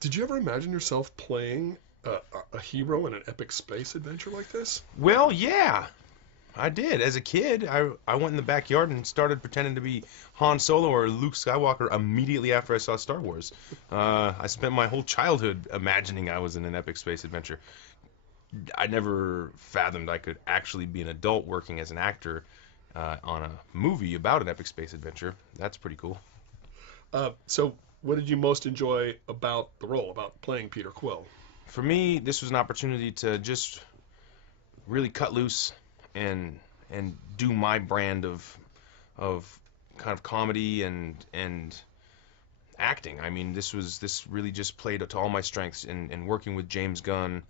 Did you ever imagine yourself playing a hero in an epic space adventure like this? Well, yeah, I did. As a kid, I went in the backyard and started pretending to be Han Solo or Luke Skywalker immediately after I saw Star Wars. I spent my whole childhood imagining I was in an epic space adventure. I never fathomed I could actually be an adult working as an actor on a movie about an epic space adventure. That's pretty cool. So, what did you most enjoy about the role, about playing Peter Quill? For me, this was an opportunity to just really cut loose and do my brand of kind of comedy and acting. I mean, this really just played to all my strengths, and working with James Gunn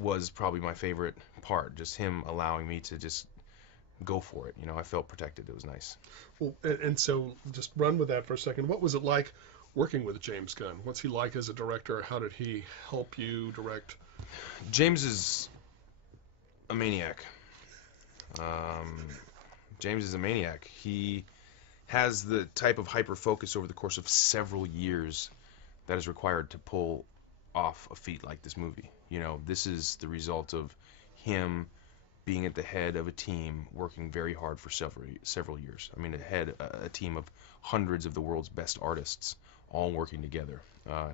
was probably my favorite part. Just him allowing me to just go for it. You know, I felt protected. It was nice. Well, and so just run with that for a second. What was it like working with James Gunn? What's he like as a director? How did he help you direct? James is a maniac. Um, James is a maniac. He has the type of hyper focus over the course of several years that is required to pull off a feat like this movie. You know, this is the result of him being at the head of a team working very hard for several years. I mean, a team of hundreds of the world's best artists all working together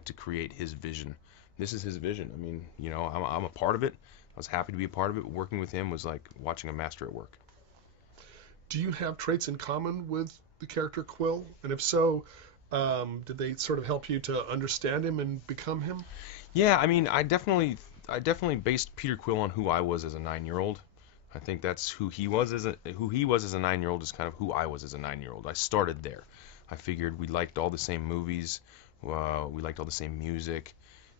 to create his vision. This is his vision. I mean, you know, I'm a part of it. I was happy to be a part of it. Working with him was like watching a master at work. Do you have traits in common with the character Quill? And if so, did they sort of help you to understand him and become him? Yeah, I mean, I definitely based Peter Quill on who I was as a 9-year-old. I think that's who he was as a 9-year-old is kind of who I was as a 9-year-old. I started there. I figured we liked all the same movies, we liked all the same music,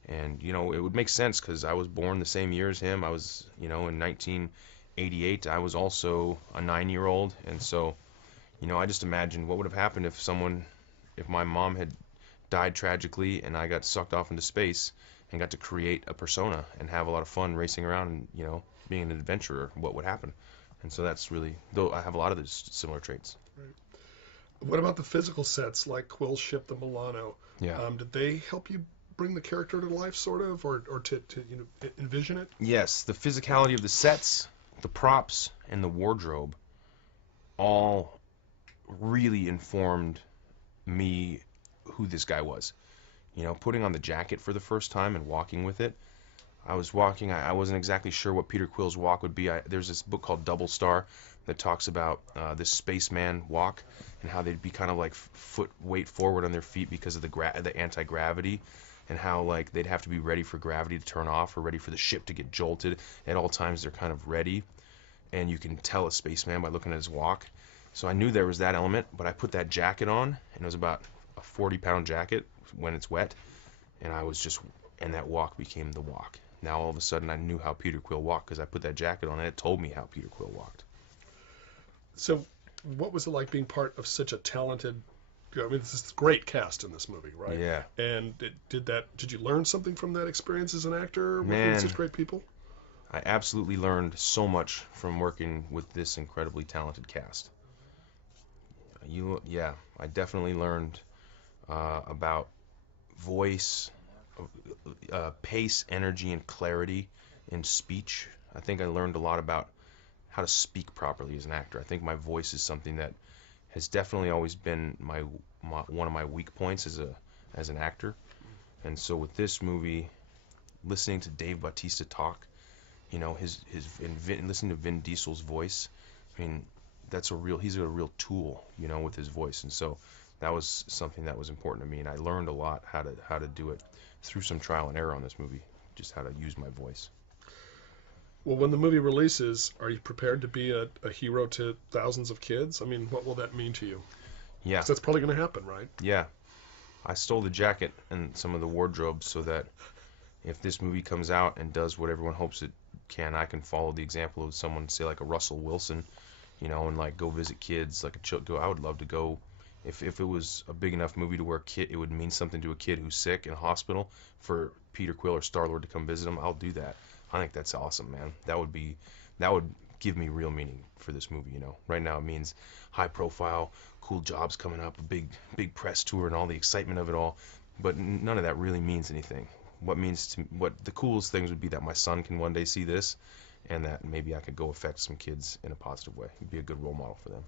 and you know it would make sense because I was born the same year as him. I was, you know, in 1988. I was also a 9-year-old, and so, you know, I just imagined what would have happened if my mom had died tragically and I got sucked off into space and got to create a persona and have a lot of fun racing around and, you know, being an adventurer, what would happen. And so that's really, though I have a lot of those similar traits. Right. What about the physical sets like Quill's ship, the Milano? Yeah. Did they help you bring the character to life, sort of, or to you know envision it? Yes, the physicality of the sets, the props, and the wardrobe all really informed me who this guy was. You know, putting on the jacket for the first time and walking with it, I wasn't exactly sure what Peter Quill's walk would be. There's this book called Double Star that talks about this spaceman walk and how they'd be kind of like foot weight forward on their feet because of the anti-gravity, and how like they'd have to be ready for gravity to turn off or ready for the ship to get jolted. At all times they're kind of ready, and you can tell a spaceman by looking at his walk. So I knew there was that element, but I put that jacket on, and it was about a 40-pound jacket when it's wet, and that walk became the walk. Now all of a sudden I knew how Peter Quill walked because I put that jacket on and it told me how Peter Quill walked. So, what was it like being part of such a talented? I mean, this is a great cast in this movie, right? Yeah. And did you learn something from that experience as an actor working Man, with such great people? I absolutely learned so much from working with this incredibly talented cast. I definitely learned about voice, pace, energy, and clarity in speech. I think I learned a lot about how to speak properly as an actor. I think my voice is something that has definitely always been one of my weak points as an actor. And so with this movie, listening to Dave Bautista talk, you know, listening to Vin Diesel's voice, I mean, he's a real tool, you know, with his voice. And so that was something that was important to me, and I learned a lot how to do it through some trial and error on this movie, just how to use my voice. Well, when the movie releases, are you prepared to be a hero to thousands of kids? I mean, what will that mean to you? Yeah. 'Cause that's probably going to happen, right? Yeah. I stole the jacket and some of the wardrobe so that if this movie comes out and does what everyone hopes it can, I can follow the example of someone, say like a Russell Wilson, you know, and like go visit kids. I would love to go. If it was a big enough movie to where it would mean something to a kid who's sick in a hospital, for Peter Quill or Star-Lord to come visit him, I'll do that. I think that's awesome, man. That would give me real meaning for this movie, you know. Right now it means high profile, cool jobs coming up, a big press tour and all the excitement of it all. but none of that really means anything. What the coolest things would be that my son can one day see this, and that maybe I could go affect some kids in a positive way. It'd be a good role model for them.